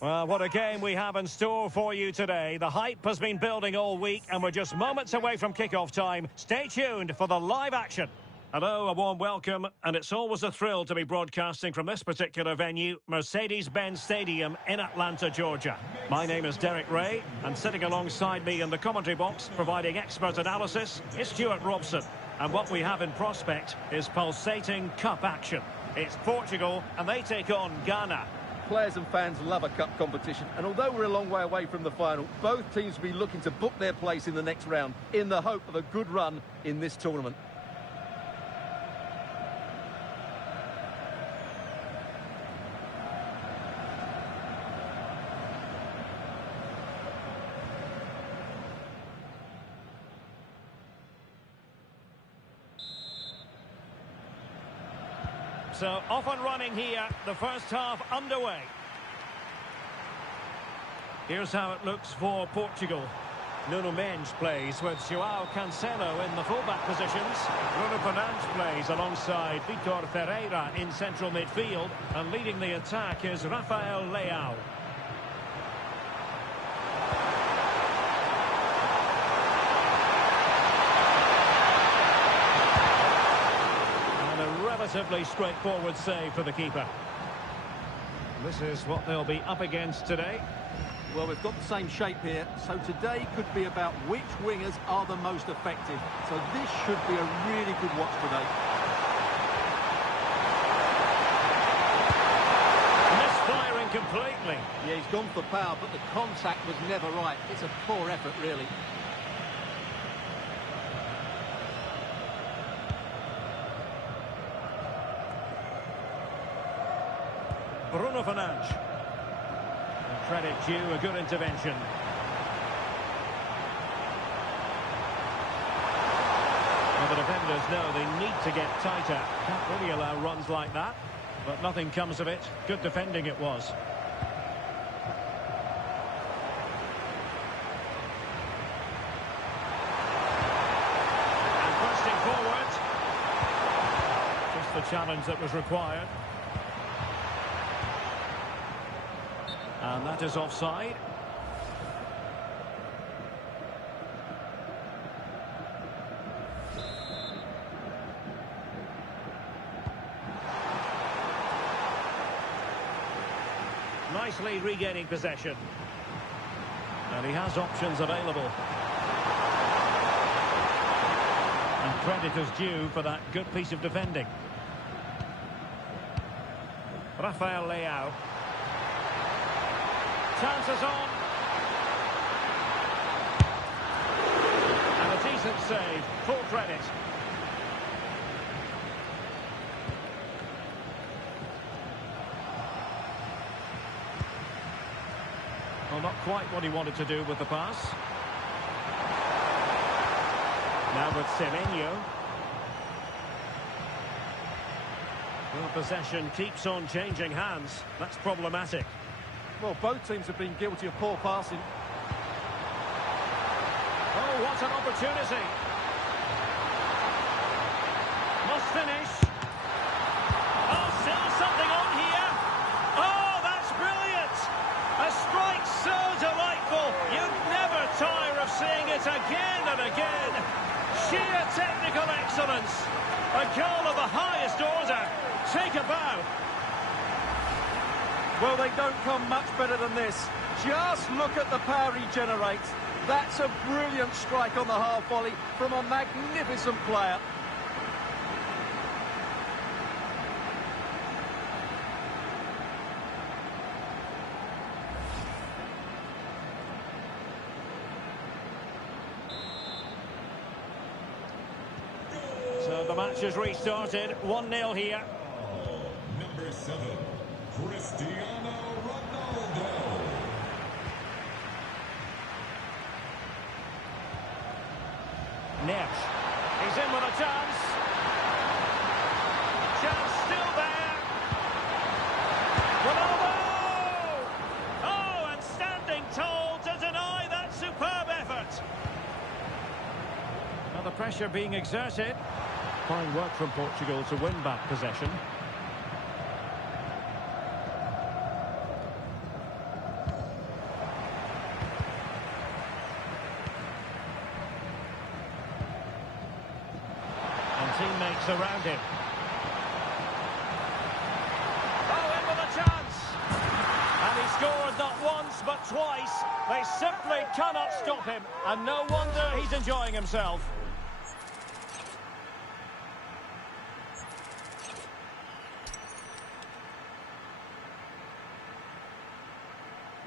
Well, what a game we have in store for you today. The hype has been building all week and we're just moments away from kick-off time. Stay tuned for the live action. Hello, a warm welcome, and it's always a thrill to be broadcasting from this particular venue, Mercedes-Benz Stadium in Atlanta, Georgia. My name is Derek Ray, and sitting alongside me in the commentary box, providing expert analysis, is Stuart Robson. And what we have in prospect is pulsating cup action. It's Portugal, and they take on Ghana. Players and fans love a cup competition, and although we're a long way away from the final, both teams will be looking to book their place in the next round in the hope of a good run in this tournament. So, off and running here, the first half underway. Here's how it looks for Portugal. Nuno Mendes plays with João Cancelo in the fullback positions. Bruno Fernandes plays alongside Vitor Ferreira in central midfield. And leading the attack is Rafael Leao. Relatively straightforward save for the keeper. This is what they'll be up against today. Well, we've got the same shape here, so today could be about which wingers are the most effective. So this should be a really good watch today. Misfiring completely. Yeah, he's gone for power, but the contact was never right. It's a poor effort, really. Bruno Fernandes. Credit due, a good intervention. Well, the defenders know they need to get tighter. Can't really allow runs like that. But nothing comes of it. Good defending it was. And thrusting forward. Just the challenge that was required. And that is offside. Nicely regaining possession. And he has options available. And credit is due for that good piece of defending. Rafael Leao. Chances on. And a decent save. Full credit. Well, not quite what he wanted to do with the pass. Now with Semenyo. Well, possession keeps on changing hands. That's problematic. Well, both teams have been guilty of poor passing. Oh, what an opportunity. Must finish. Oh, still something on here. Oh, that's brilliant. A strike so delightful. You'd never tire of seeing it again and again. Sheer technical excellence. A goal of the highest order. Take a bow. Well, they don't come much better than this. Just look at the power he generates. That's a brilliant strike on the half volley from a magnificent player. So the match has restarted. 1-0 here. Number 7. Cristiano Ronaldo. Nesh. He's in with a chance. Chance still there. Ronaldo! Oh, and standing tall to deny that superb effort. Now the pressure being exerted. Fine work from Portugal to win back possession. teammates around him. Oh, in with a chance! And he scored not once, but twice. They simply cannot stop him, and no wonder he's enjoying himself.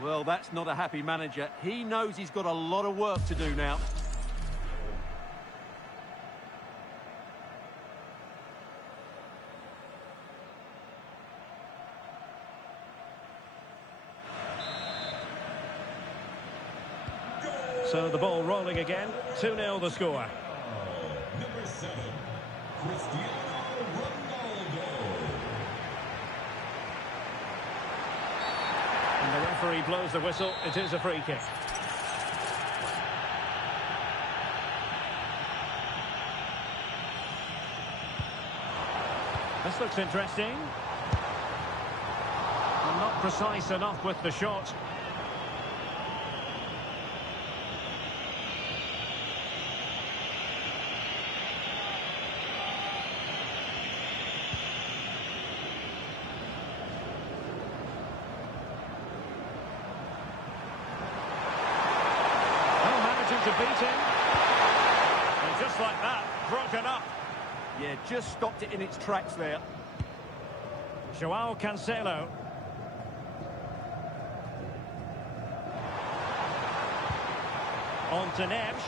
Well, that's not a happy manager. He knows he's got a lot of work to do now. So the ball rolling again. 2-0 the score. Number 7, Cristiano Ronaldo. And the referee blows the whistle. It is a free kick. This looks interesting. And not precise enough with the shot. To beat him. And just like that, broken up. Yeah, just stopped it in its tracks there. Joao Cancelo. On to Neves.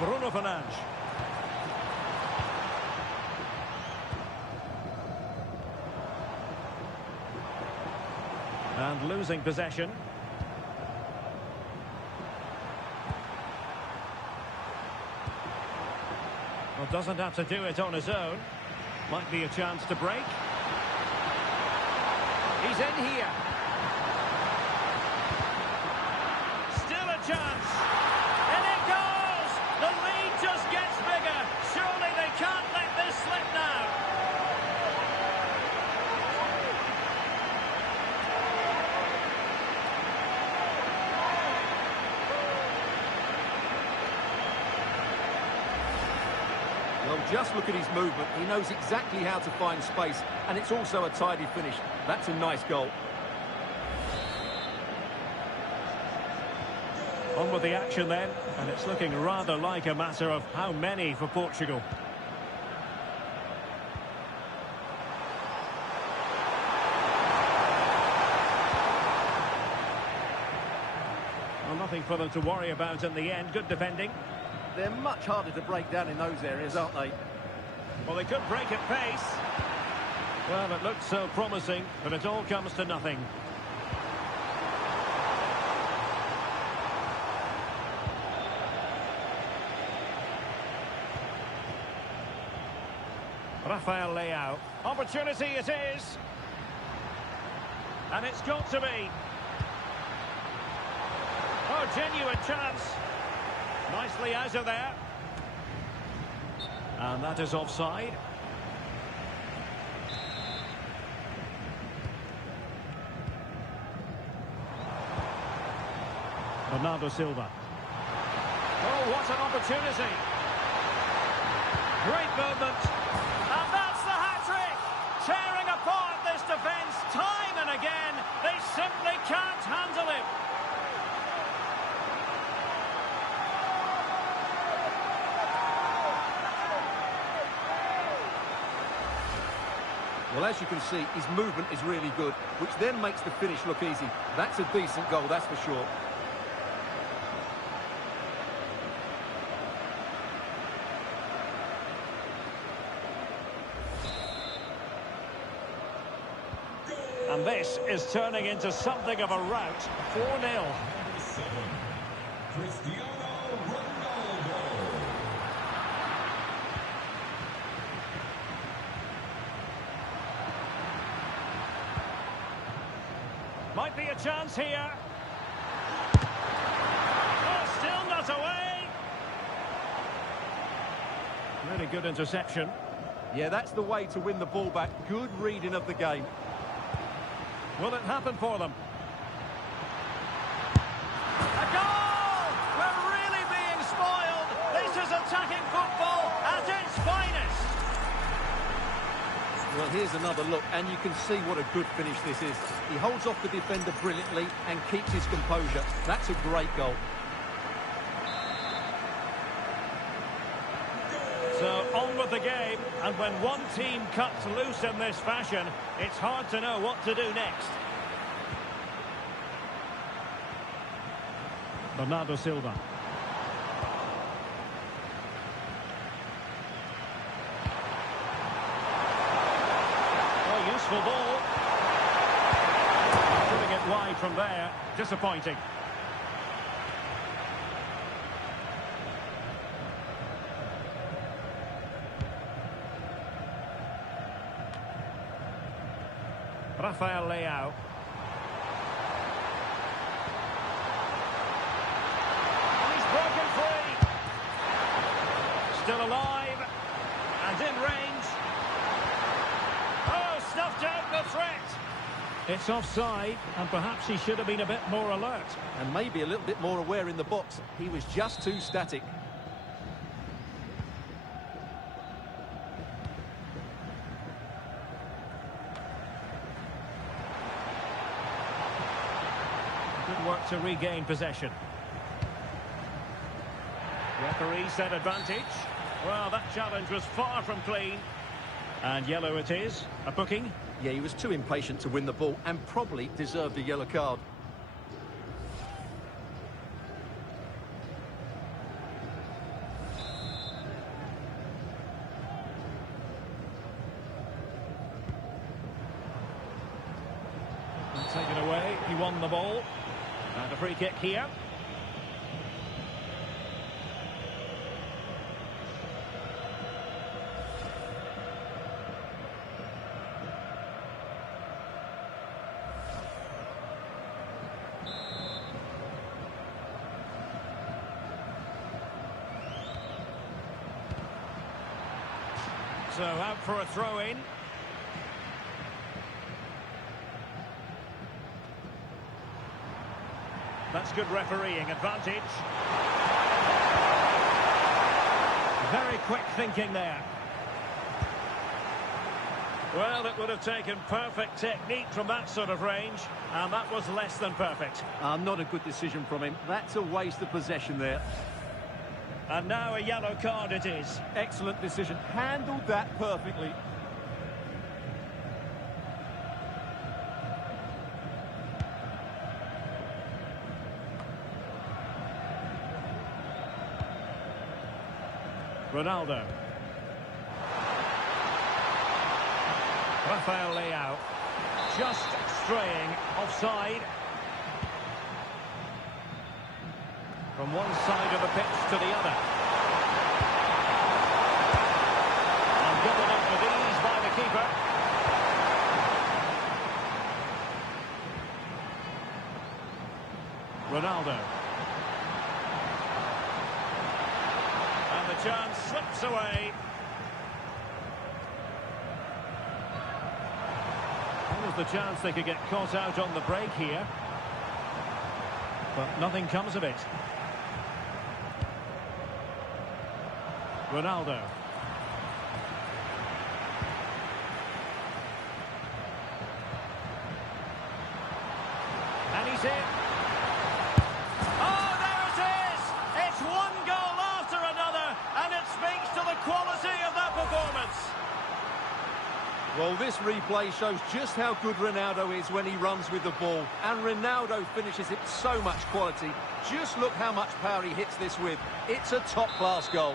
Bruno Fernandes. And losing possession. Well, doesn't have to do it on his own. Might be a chance to break. He's in here. Still a chance. In it goes! The lead just gets bigger. Surely they can't let this slip now. Well, just look at his movement. He knows exactly how to find space, and it's also a tidy finish. That's a nice goal. On with the action then, and it's looking rather like a matter of how many for Portugal. Well, nothing for them to worry about in the end. Good defending. They're much harder to break down in those areas, aren't they? Well, they could break at pace. Well, it looked so promising, but it all comes to nothing. Rafael Leao. Opportunity it is. And it's got to be. Oh, genuine chance. Nicely out of there. And that is offside. Bernardo Silva. Oh, what an opportunity. Great movement. And that's the hat-trick. Tearing apart this defence time and again. They simply can't handle him. Well, as you can see, his movement is really good, which then makes the finish look easy. That's a decent goal, that's for sure. And this is turning into something of a rout. 4-0. Number 7, Cristiano Ronaldo. Might be a chance here. Oh, still not away. Really good interception. Yeah, that's the way to win the ball back. Good reading of the game. Will it happen for them? A goal! We're really being spoiled. This is attacking Well, here's another look, and you can see what a good finish this is. He holds off the defender brilliantly and keeps his composure. That's a great goal. So on with the game, and when one team cuts loose in this fashion, it's hard to know what to do next. Bernardo Silva. Oh, useful ball. Putting it wide from there. Disappointing. Rafael Leao. And he's broken free. Still alive. And in range. Oh, snuffed out the threat. It's offside, and perhaps he should have been a bit more alert. And maybe a little bit more aware in the box. He was just too static. Good work to regain possession. Referee said advantage. Well, that challenge was far from clean. And yellow it is. A booking. Yeah, he was too impatient to win the ball and probably deserved a yellow card. Taken away. He won the ball. And a free kick here. So out for a throw-in. That's good refereeing. Advantage. Very quick thinking there. Well, it would have taken perfect technique from that sort of range, and that was less than perfect. Not a good decision from him. That's a waste of possession there. And now a yellow card it is. Excellent decision. Handled that perfectly. Ronaldo. Rafael Leao. Just straying offside. From one side of the pitch to the other. And given up with ease by the keeper. Ronaldo. And the chance slips away. There was the chance they could get caught out on the break here. But nothing comes of it. Ronaldo. And he's in. Oh, there it is! It's one goal after another, and it speaks to the quality of that performance. Well, this replay shows just how good Ronaldo is when he runs with the ball. And Ronaldo finishes it so much quality. Just look how much power he hits this with. It's a top-class goal.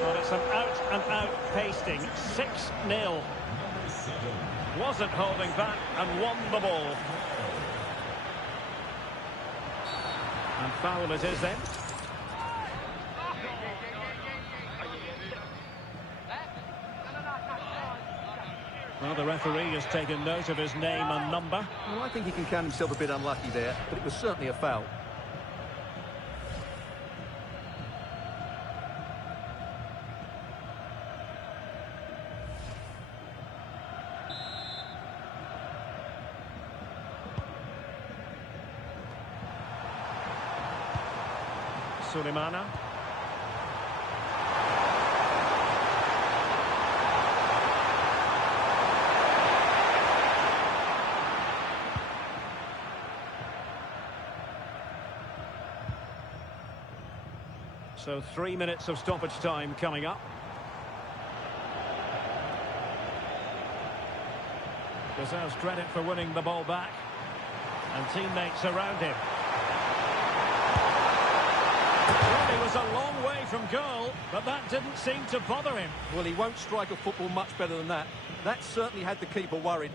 Well, it's an out-and-out pasting. 6-0. Wasn't holding back and won the ball. And foul it is then. Well, the referee has taken note of his name and number. Well, I think he can count himself a bit unlucky there, but it was certainly a foul. Sulemana. So 3 minutes of stoppage time coming up. Deserves credit for winning the ball back. And teammates around him. Well, he was a long way from goal, but that didn't seem to bother him. Well, he won't strike a football much better than that. That certainly had the keeper worried.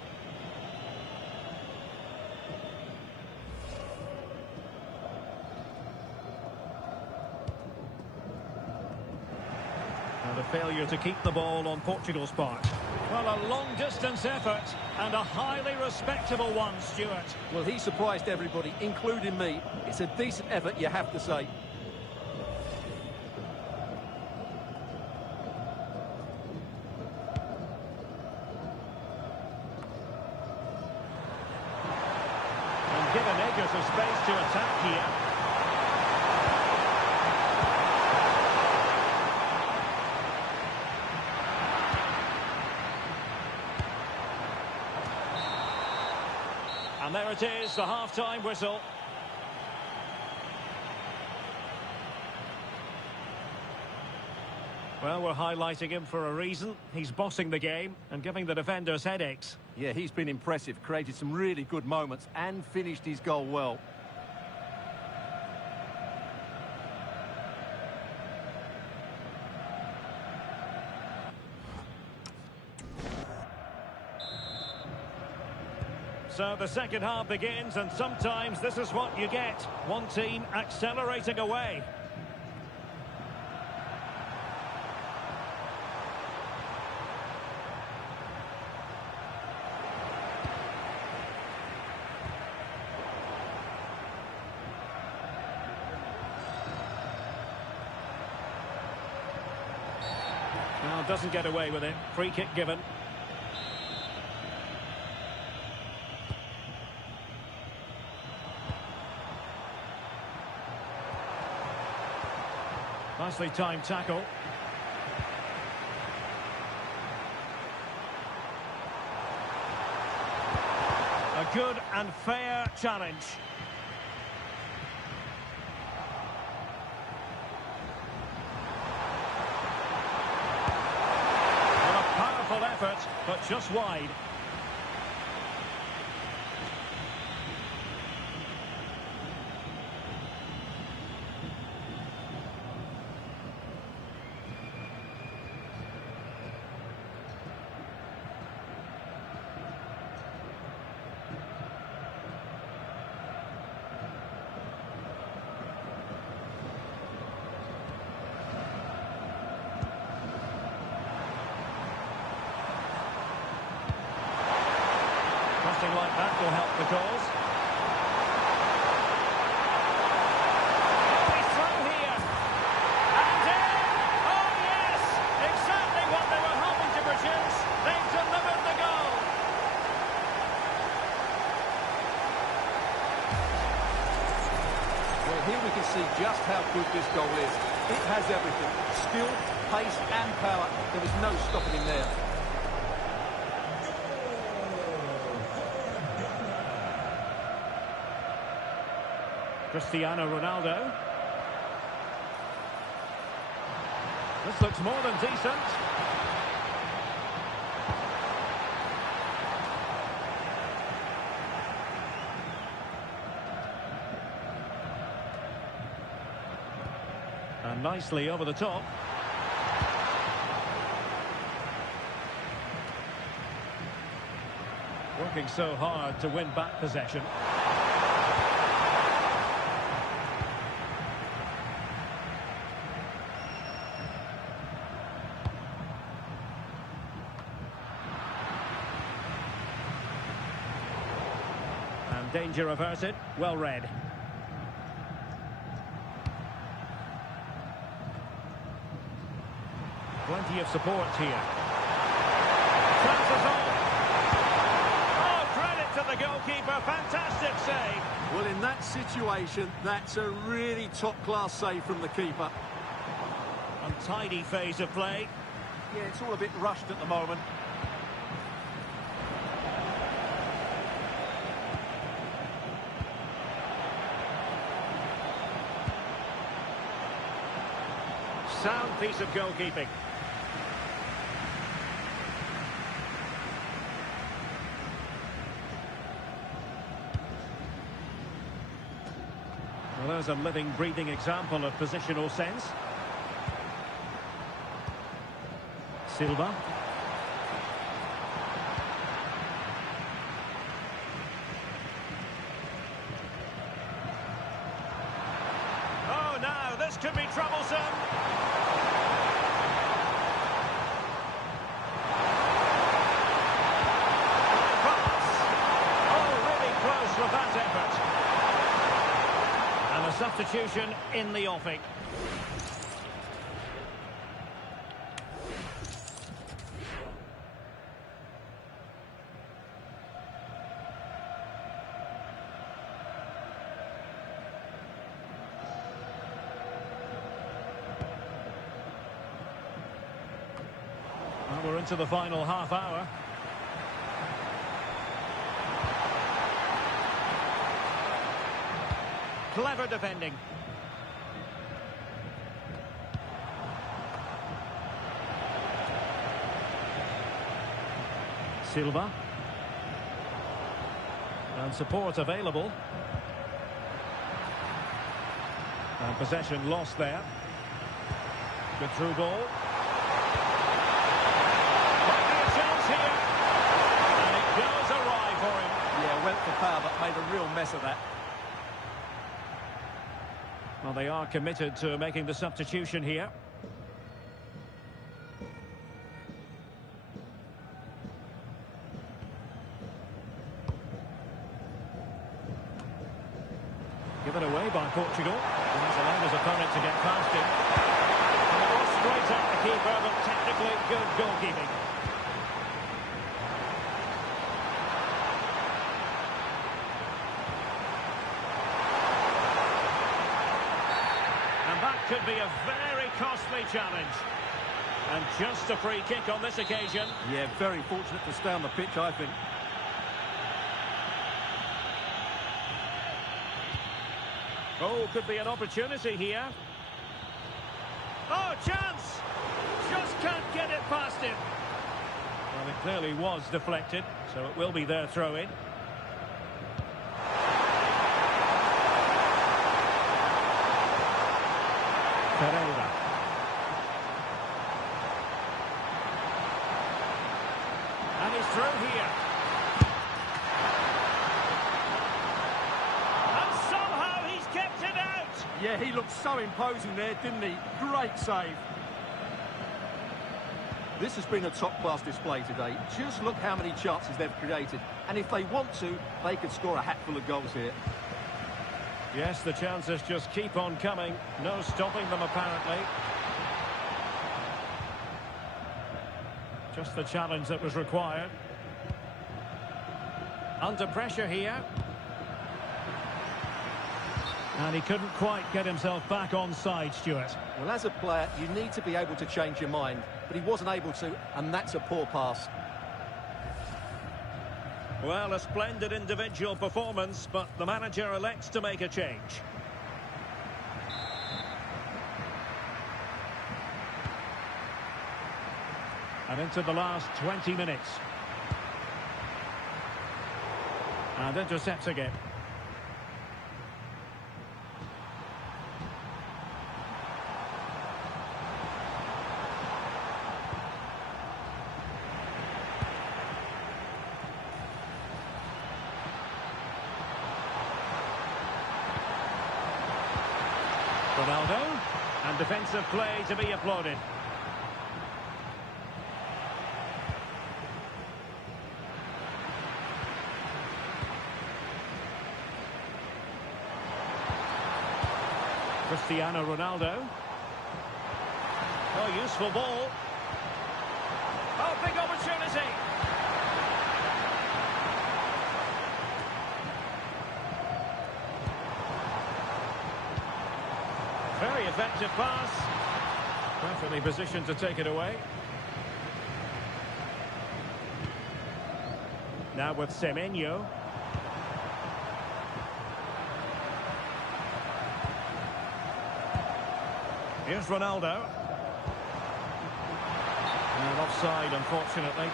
And a failure to keep the ball on Portugal's part. Well, a long-distance effort and a highly respectable one, Stuart. Well, he surprised everybody, including me. It's a decent effort, you have to say. And given acres of space to attack here. And there it is, the half-time whistle. Well, we're highlighting him for a reason. He's bossing the game and giving the defenders headaches. Yeah, he's been impressive, created some really good moments and finished his goal well. So the second half begins, and sometimes this is what you get. One team accelerating away. Now doesn't get away with it. Free kick given. Nicely timed tackle. A good and fair challenge. Well, a powerful effort, but just wide. Something like that will help the cause. Oh, he's through here. And in! Oh, yes! Exactly what they were hoping to produce. They've delivered the goal. Well, here we can see just how good this goal is. It has everything. Skill, pace and power. There was no stopping him there. Cristiano Ronaldo. This looks more than decent. And nicely over the top. Working so hard to win back possession. Danger averted, well read. Plenty of support here. Chances on. Oh, credit to the goalkeeper, fantastic save. Well, in that situation, that's a really top-class save from the keeper. Untidy phase of play. Yeah, it's all a bit rushed at the moment. Sound piece of goalkeeping. Well, there's a living, breathing example of positional sense. Silva. Oh, now this could be troublesome. Pass. Oh, really close with that effort. And a substitution in the offing. Well, we're into the final half hour. Clever defending. Silva. And support available. And possession lost there. Good through ball. Might be a chance here. And it goes awry for him. Yeah, went for power, but made a real mess of that. Well, they are committed to making the substitution here. Given away by Portugal. He's allowed his opponent to get past him. And it was straight at the keeper, but technically good goalkeeping. And that could be a very costly challenge. And just a free kick on this occasion. Yeah, very fortunate to stay on the pitch, I think. Oh, could be an opportunity here. Oh, chance! Just can't get it past him. Well, it clearly was deflected, so it will be their throw-in. Pereira. And he's through here. Yeah, he looked so imposing there, didn't he? Great save. This has been a top-class display today. Just look how many chances they've created. And if they want to, they could score a hatful of goals here. Yes, the chances just keep on coming. No stopping them, apparently. Just the challenge that was required. Under pressure here. And he couldn't quite get himself back on side, Stuart. Well, as a player, you need to be able to change your mind. But he wasn't able to, and that's a poor pass. Well, a splendid individual performance, but the manager elects to make a change. And into the last 20 minutes. And intercepts again. Ronaldo, and defensive play to be applauded. Cristiano Ronaldo. Oh, useful ball. Oh, big opportunity. Very effective pass. Perfectly positioned to take it away. Now with Semenyo. Here's Ronaldo. Well, offside, unfortunately.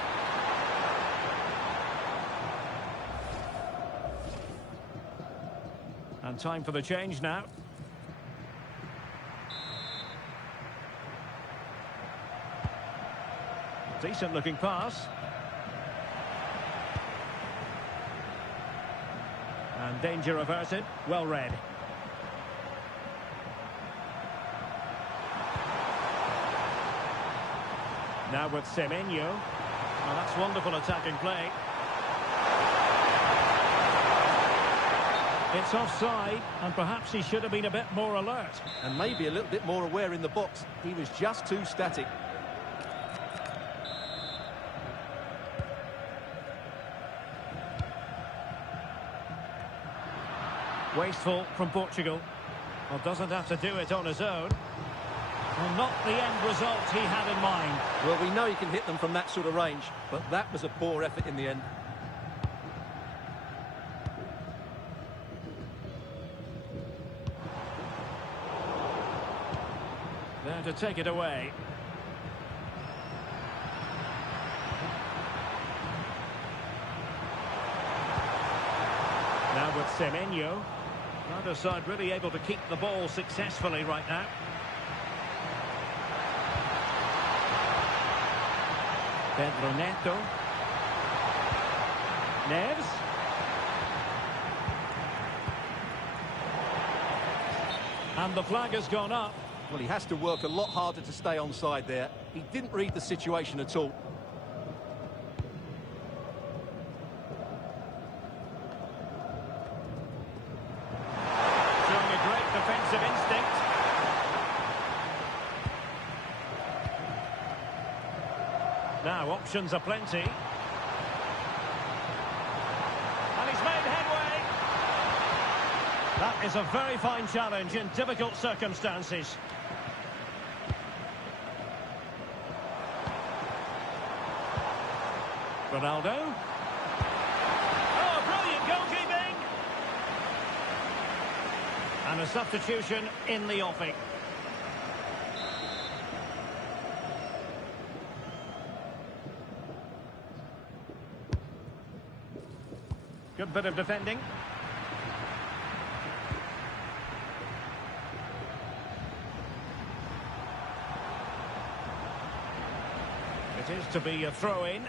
And time for the change now. Decent looking pass. And danger averted. Well read. Now with Semenyo. Well, that's wonderful attacking play. It's offside, and perhaps he should have been a bit more alert. And maybe a little bit more aware in the box. He was just too static. Wasteful from Portugal. Well, doesn't have to do it on his own. Well, not the end result he had in mind. Well, we know he can hit them from that sort of range, but that was a poor effort in the end. There to take it away. Now with Semenyo. Neither side really able to keep the ball successfully right now. Pedro Neto. Neves. And the flag has gone up. Well, he has to work a lot harder to stay onside there. He didn't read the situation at all. Showing a great defensive instinct. Now, options are plenty. And he's made headway. That is a very fine challenge in difficult circumstances. Ronaldo. Oh, brilliant goalkeeping! And a substitution in the offing. Good bit of defending. It is to be a throw-in.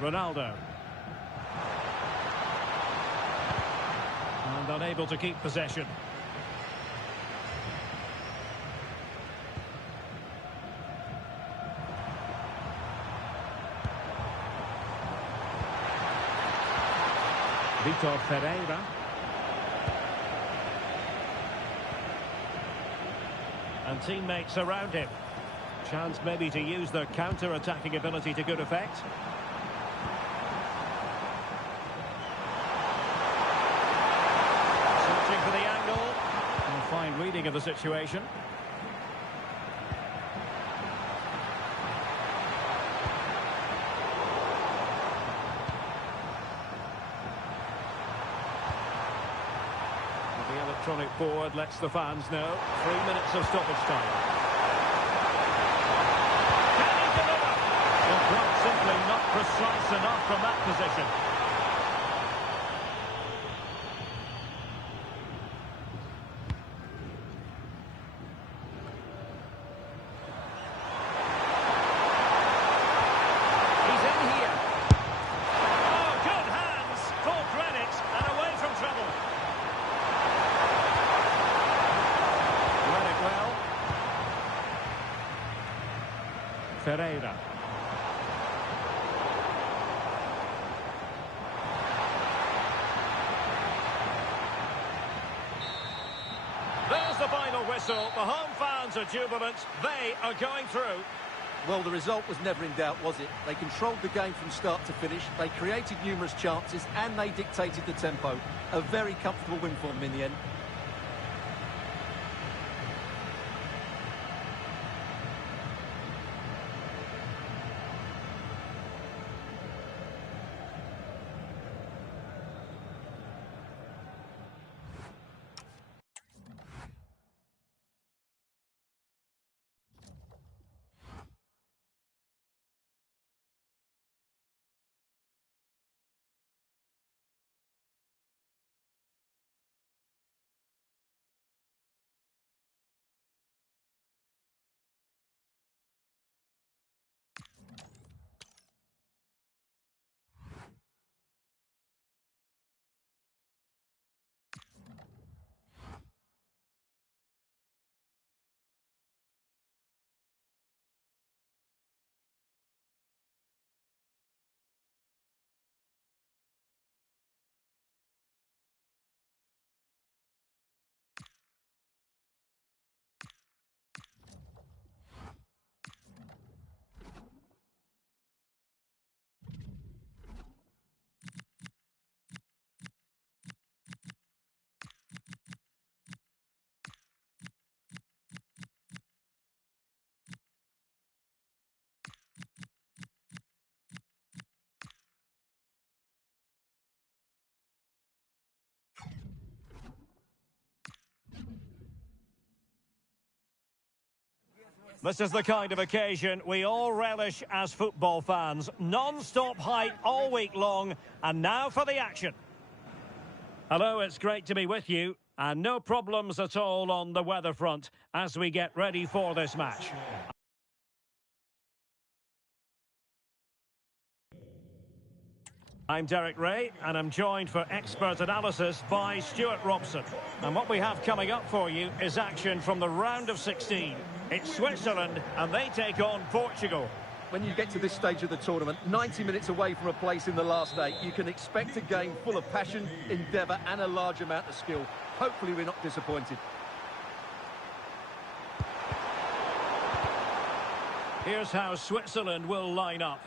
Ronaldo. And unable to keep possession. Vitor Pereira. And teammates around him. Chance maybe to use their counter-attacking ability to good effect. Searching for the angle. And a fine reading of the situation. The electronic board lets the fans know. 3 minutes of stoppage time. Can he deliver? Well, quite simply not precise enough from that position. He's in here. Oh, good hands. Full credit and away from trouble. Read it well. Ferreira. There's the final whistle. The home fans are jubilant. They are going through. Well, the result was never in doubt, was it? They controlled the game from start to finish. They created numerous chances and they dictated the tempo. A very comfortable win for them in the end. This is the kind of occasion we all relish as football fans. Non-stop hype all week long, and now for the action. Hello, it's great to be with you, and no problems at all on the weather front as we get ready for this match. I'm Derek Ray, and I'm joined for expert analysis by Stuart Robson. And what we have coming up for you is action from the round of 16. It's Switzerland, and they take on Portugal. When you get to this stage of the tournament, 90 minutes away from a place in the last 8, you can expect a game full of passion, endeavour and a large amount of skill. Hopefully we're not disappointed. Here's how Switzerland will line up.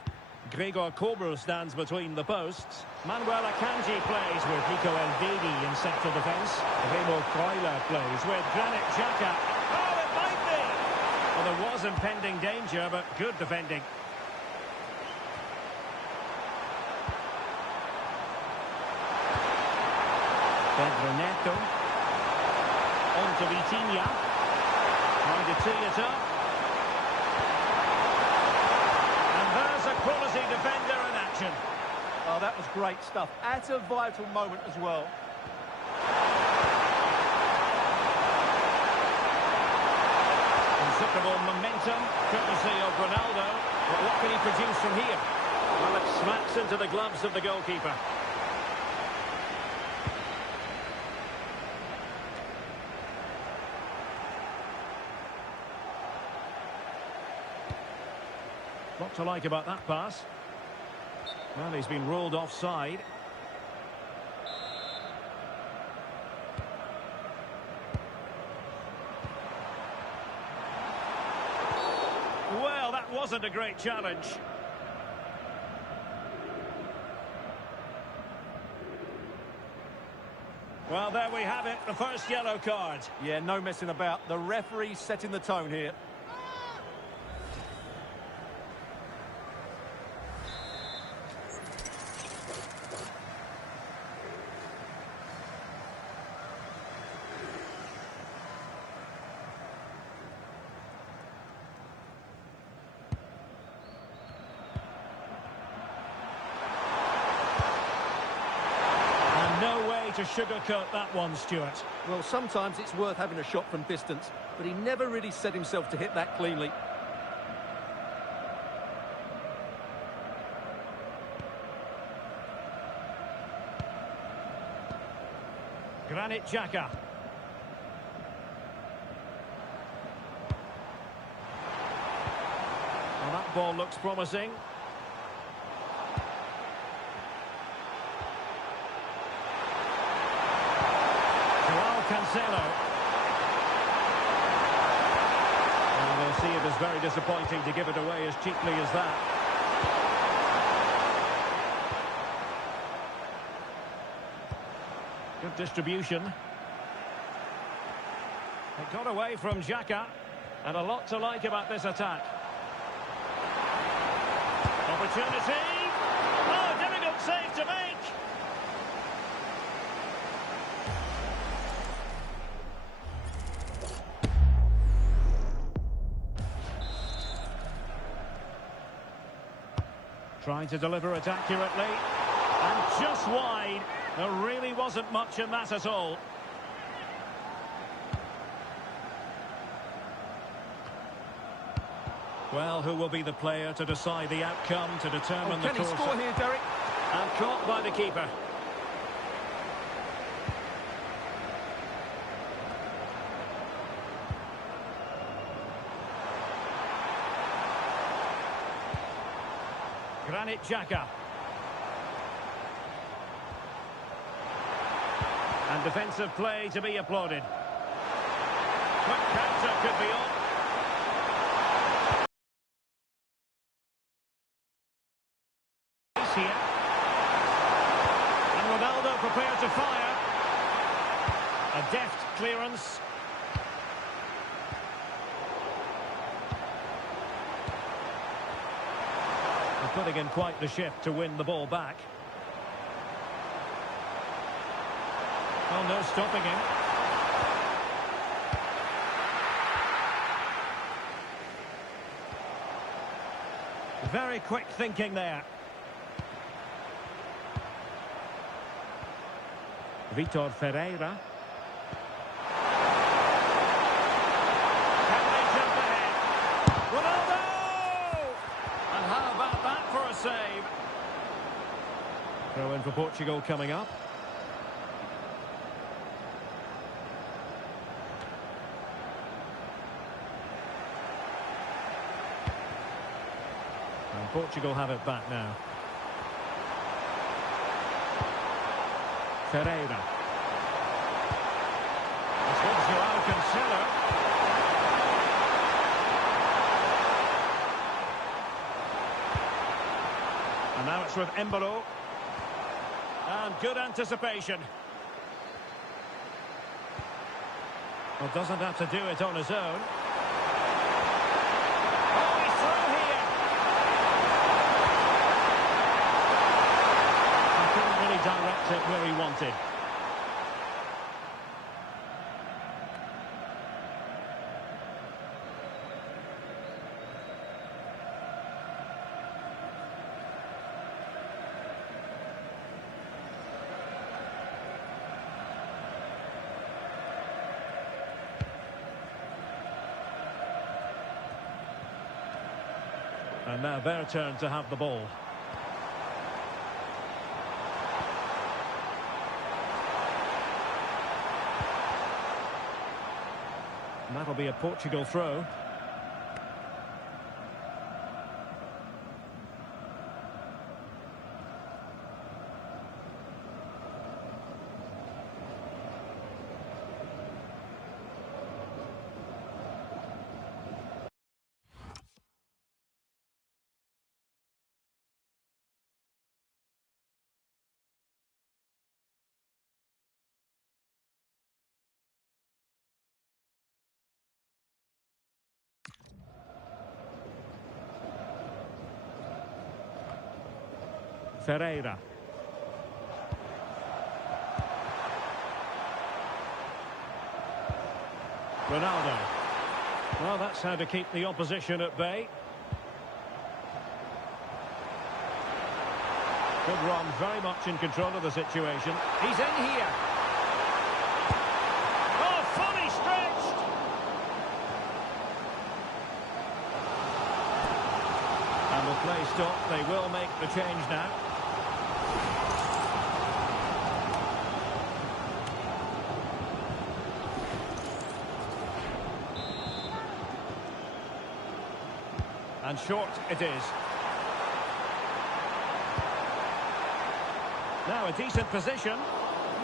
Gregor Kobel stands between the posts. Manuel Akanji plays with Nico Elvedi in central defence. Remo Freuler plays with Granit Xhaka. Oh, it might be! Well, there was impending danger, but good defending. Pedro Neto. On to Vitinha. Trying to tee it up. Quality defender in action. Oh, that was great stuff. At a vital moment as well. Considerable momentum, courtesy of Ronaldo. But what can he produce from here? Well, it smacks into the gloves of the goalkeeper. What to like about that pass? Well, he's been ruled offside. Well, that wasn't a great challenge. Well, there we have it, the first yellow card. Yeah, no messing about. The referee's setting the tone here. To sugarcoat that one, Stuart. Well, sometimes it's worth having a shot from distance, but he never really set himself to hit that cleanly. Granit Xhaka. Well, that ball looks promising. Cancelo. And they'll see it as very disappointing to give it away as cheaply as that. Good distribution. It got away from Xhaka, and a lot to like about this attack. Opportunity. Oh, difficult save to make. Trying to deliver it accurately. And just wide. There really wasn't much in that at all. Well, who will be the player to decide the outcome, to determine the course? Can he score here, Derek? And caught by the keeper. Granit Xhaka. And defensive play to be applauded. Quick counter could be on. Here. And Ronaldo prepared to fire. A deft clearance. Putting in quite the shift to win the ball back. Well, no stopping him. Very quick thinking there. Vitor Ferreira. Can they jump ahead? Ronaldo! And how about that for a save? Throw in for Portugal coming up. And Portugal have it back now. Ferreira. It's with Joao Cancelo. And now it's with Embolo. And good anticipation. Well, doesn't have to do it on his own. Oh, he's through here. He couldn't really direct it where he wanted. And now their turn to have the ball. And that'll be a Portugal throw. Ferreira. Ronaldo. Well, that's how to keep the opposition at bay. Good run, very much in control of the situation. He's in here. Oh, fully stretched. And the play stopped. They will make the change now. And short it is. Now a decent position.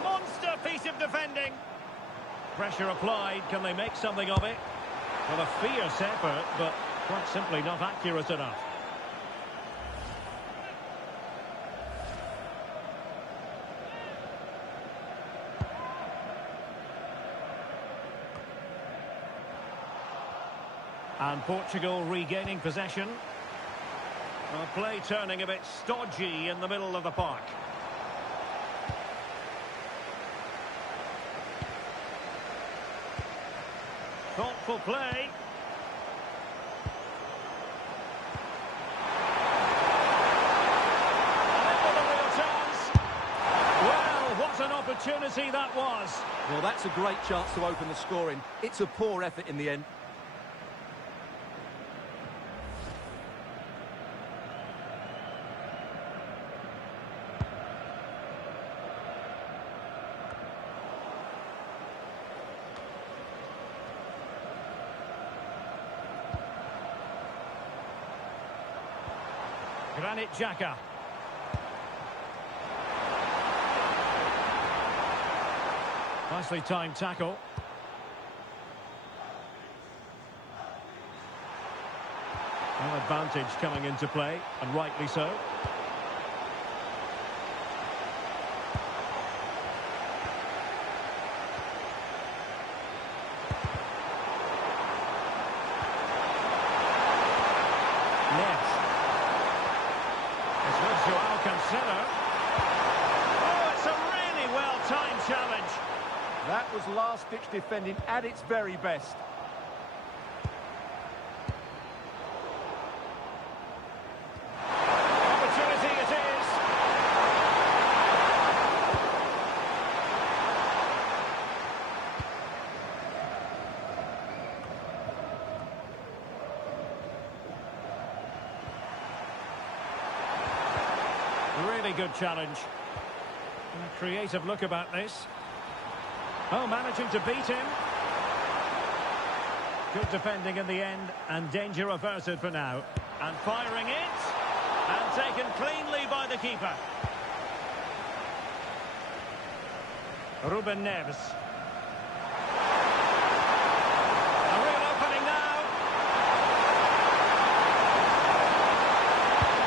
Monster piece of defending. Pressure applied. Can they make something of it? Well, a fierce effort, but quite simply not accurate enough. And Portugal regaining possession. Well, play turning a bit stodgy in the middle of the park. Thoughtful play. And with a real chance. Well, what an opportunity that was. Well, that's a great chance to open the scoring. It's a poor effort in the end. Granit Xhaka. Nicely timed tackle. Well, advantage coming into play, and rightly so. Joao Cancelo. Oh, it's a really well-timed challenge. That was last-ditch defending at its very best. Really good challenge. And a creative look about this. Oh, managing to beat him. Good defending in the end, and danger averted for now. And firing it, and taken cleanly by the keeper. Ruben Neves. A real opening now.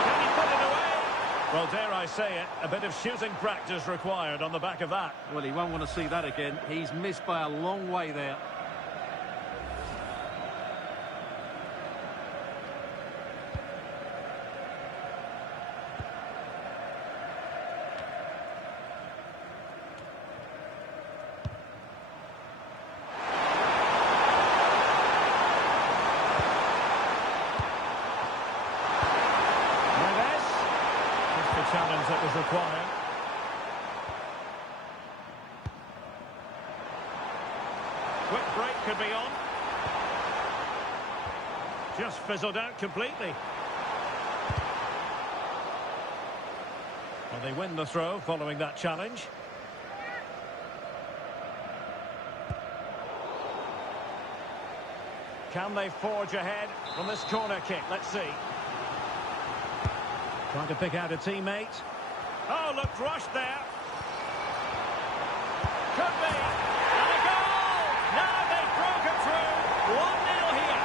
Can he put it away? Well, dare I say it, a bit of shooting practice required on the back of that. Well, he won't want to see that again. He's missed by a long way there. Challenge that was required. Quick break could be on. Just fizzled out completely. Well, they win the throw following that challenge. Can they forge ahead from this corner kick? Let's see. Trying to pick out a teammate. Oh, looked rushed there. Could be. And a goal! Now they've broken through. 1-0 here.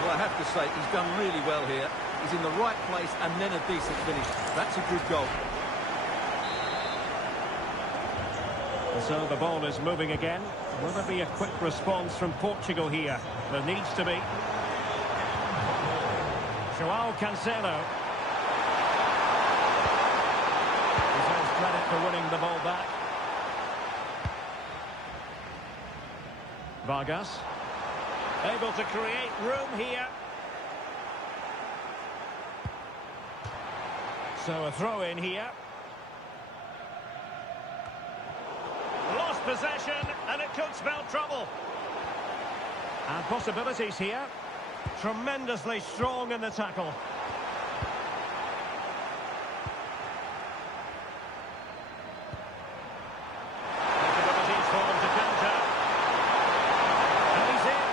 Well, I have to say, he's done really well here. He's in the right place and then a decent finish. That's a good goal. So the ball is moving again. Will there be a quick response from Portugal here? There needs to be. João Cancelo. Deserves credit for winning the ball back. Vargas. Able to create room here. So a throw in here. Lost possession, and it could spell trouble. And possibilities here. Tremendously strong in the tackle. Possibilities for them to counter. And he's in.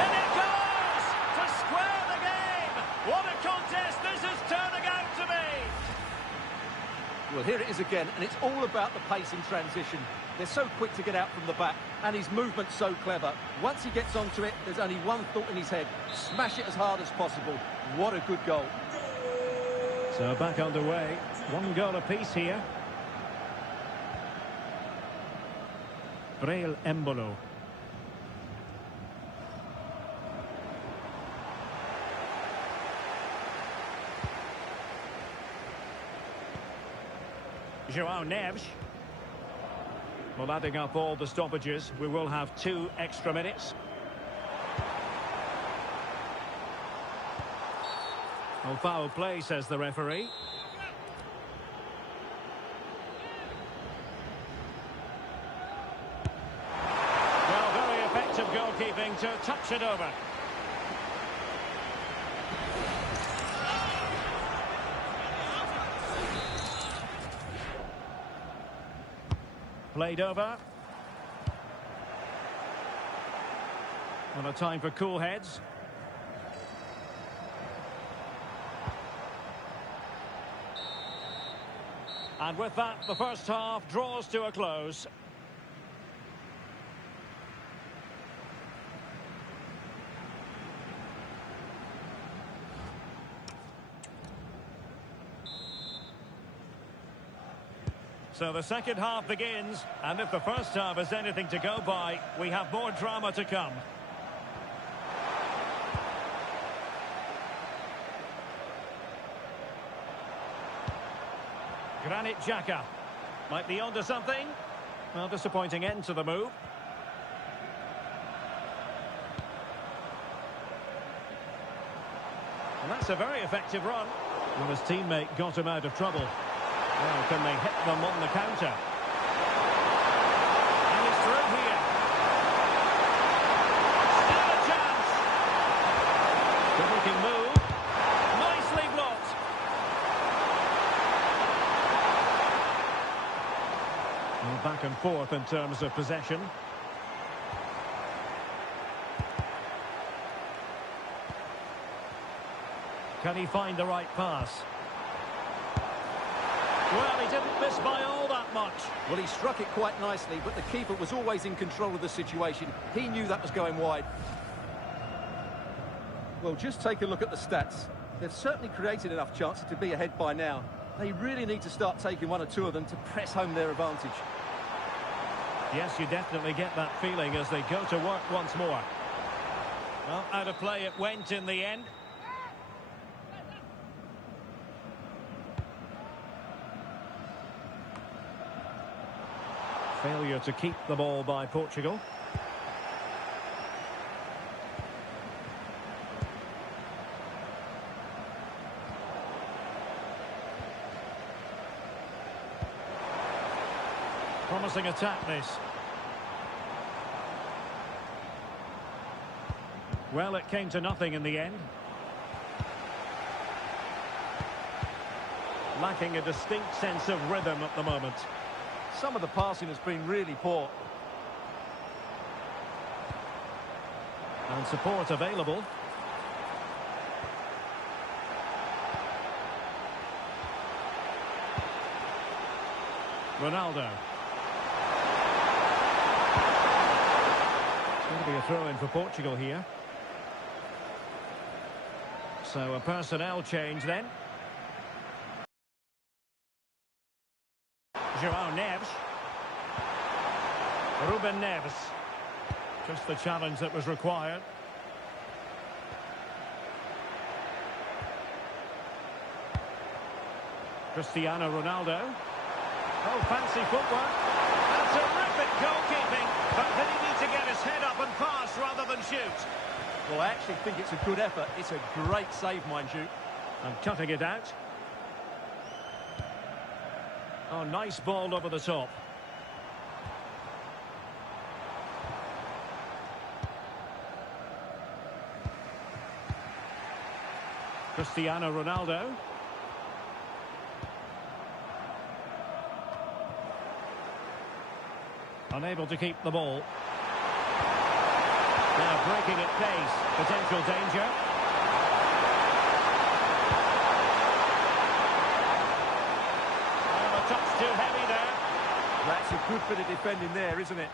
And it goes! To square the game! What a contest this is turning out to be! Well, here it is again, and it's all about the pace in transition. They're so quick to get out from the back, and his movement's so clever. Once he gets onto it, there's only one thought in his head. Smash it as hard as possible. What a good goal. So back underway. 1 goal apiece here. Breel Embolo. João Neves. Well, adding up all the stoppages, we will have 2 extra minutes. Oh, foul play, says the referee. Well, very effective goalkeeping to touch it over. Played over. Well, a time for cool heads. And with that, the first half draws to a close. So the second half begins, and if the first half is anything to go by, we have more drama to come. Granit Xhaka might be onto something. Well, disappointing end to the move. And that's a very effective run. Well, his teammate got him out of trouble. Well, can they hit them on the counter? Well, back and forth in terms of possession. Can he find the right pass? Well, he didn't miss by all that much. Well, he struck it quite nicely, but the keeper was always in control of the situation. He knew that was going wide. Well, just take a look at the stats. They've certainly created enough chances to be ahead by now. They really need to start taking one or two of them to press home their advantage. Yes, you definitely get that feeling as they go to work once more. Well, out of play it went in the end. Failure to keep the ball by Portugal. Promising attack, this. Well, it came to nothing in the end. Lacking a distinct sense of rhythm at the moment. Some of the passing has been really poor. And support available. Ronaldo. It's going to be a throw-in for Portugal here. So a personnel change then. João Neves. Ruben Neves. Just the challenge that was required. Cristiano Ronaldo. Oh, fancy footwork. And terrific goalkeeping. But did he need to get his head up and pass rather than shoot? Well, I actually think it's a good effort. It's a great save, mind you. And cutting it out. Oh, nice ball over the top. Cristiano Ronaldo. Unable to keep the ball. Now breaking at pace. Potential danger. Well, a touch too heavy there. That's a good bit of defending there, isn't it?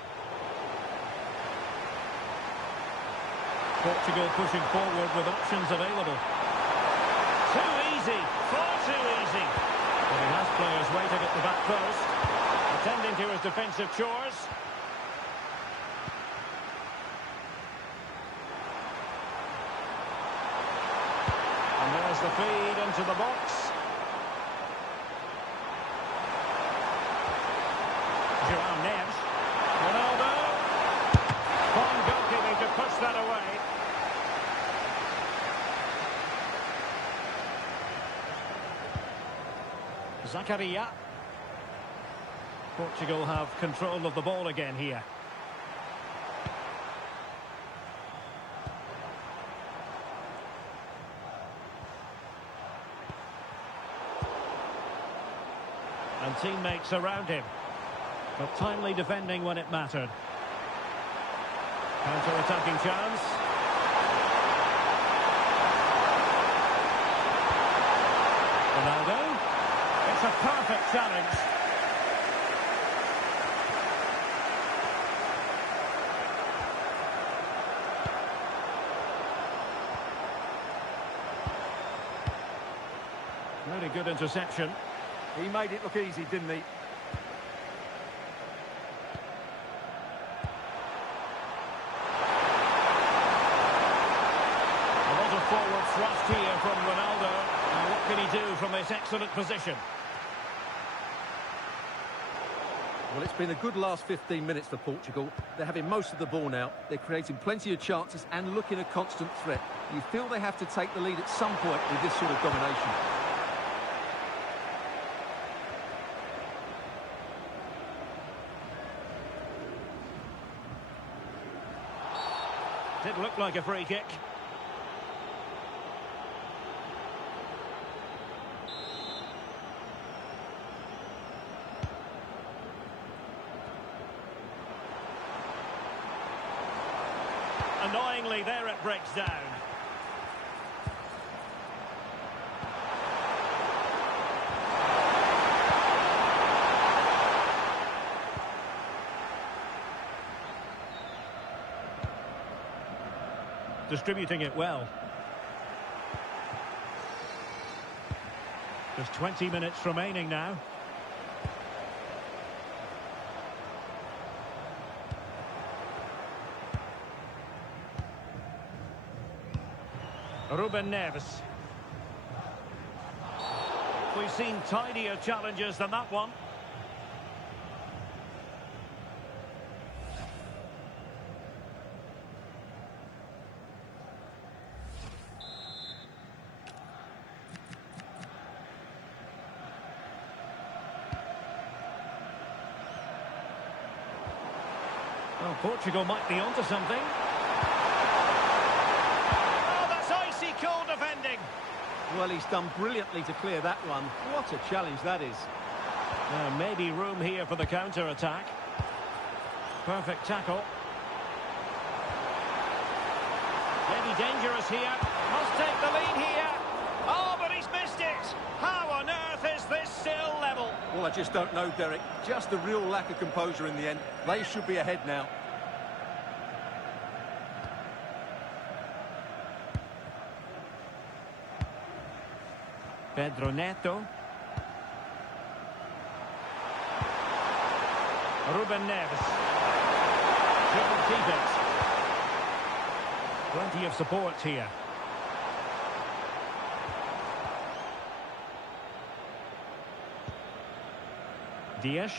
Portugal pushing forward with options available. Too easy. Far too easy. But he has players waiting at the back post. Attending to his defensive chores. And there's the feed into the box. João Neves. Ronaldo. Fine goalkeeping to push that away. Zakaria. Portugal have control of the ball again here. And teammates around him. But timely defending when it mattered. Counter-attacking chance. Ronaldo. It's a perfect challenge. Really good interception. He made it look easy, didn't he? A lot of forward thrust here from Ronaldo. And what can he do from this excellent position? Well, it's been a good last 15 minutes for Portugal. They're having most of the ball now. They're creating plenty of chances and looking a constant threat. You feel they have to take the lead at some point with this sort of domination. Did look like a free kick. Annoyingly, there it breaks down. Distributing it well. There's 20 minutes remaining now. Ruben Neves. We've seen tidier challenges than that one. Well, Portugal might be onto something. Oh, that's icy cold defending. Well, he's done brilliantly to clear that one. What a challenge that is. Maybe room here for the counter-attack. Perfect tackle. Maybe dangerous here. Must take the lead here. Oh, but he's missed it. How on earth is this still level? Well, I just don't know, Derek. Just a real lack of composure in the end. They should be ahead now. Pedro Neto. Ruben Neves. Couldn't keep it. Plenty of support here. Dias.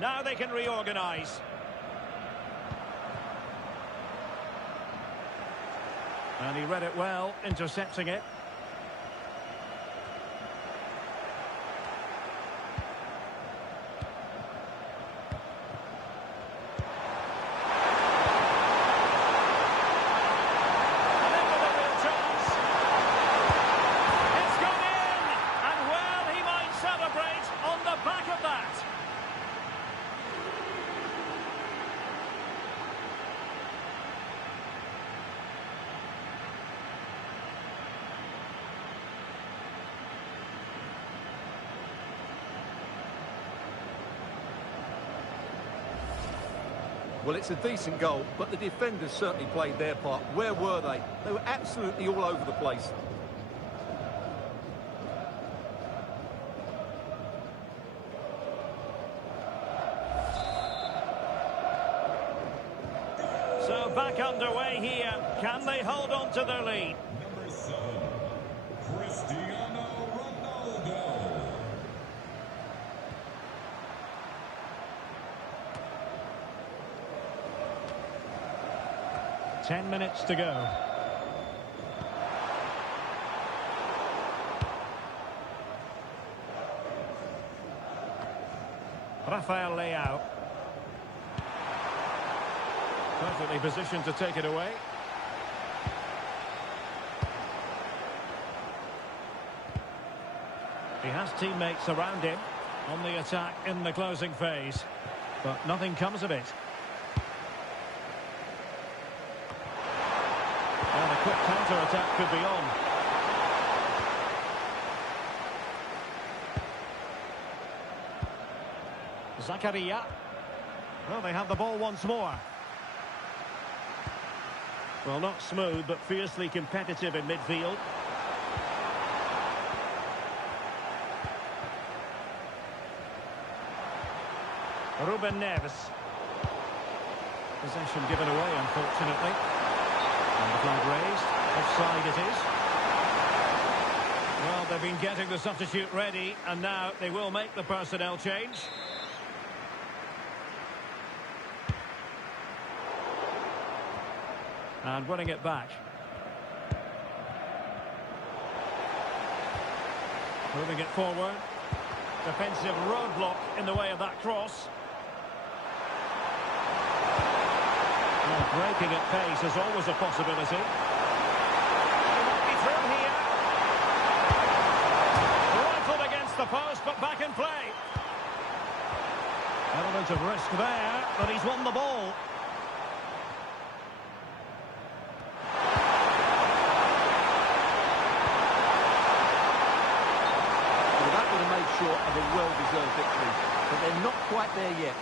Now they can reorganise. And he read it well, intercepting it. Well, it's a decent goal, but the defenders certainly played their part. Where were they? They were absolutely all over the place. So back underway here. Can they hold on to their lead? Number 7, Cristiano Ronaldo. 10 minutes to go. Rafael Leao. Perfectly positioned to take it away. He has teammates around him on the attack in the closing phase, but nothing comes of it. And a quick counter-attack could be on. Zakaria. Well, they have the ball once more. Well, not smooth, but fiercely competitive in midfield. Ruben Neves. Possession given away, unfortunately. And the flag raised. Offside it is. Well, they've been getting the substitute ready, and now they will make the personnel change. And winning it back. Moving it forward. Defensive roadblock in the way of that cross. Well, breaking at pace is always a possibility. He might be through here. Rifled against the post, but back in play. Element of risk there, but he's won the ball. Well, that would have made short of a well-deserved victory, but they're not quite there yet.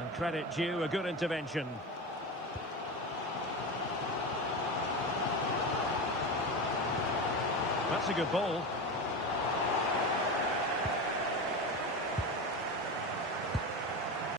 And credit due, a good intervention. That's a good ball.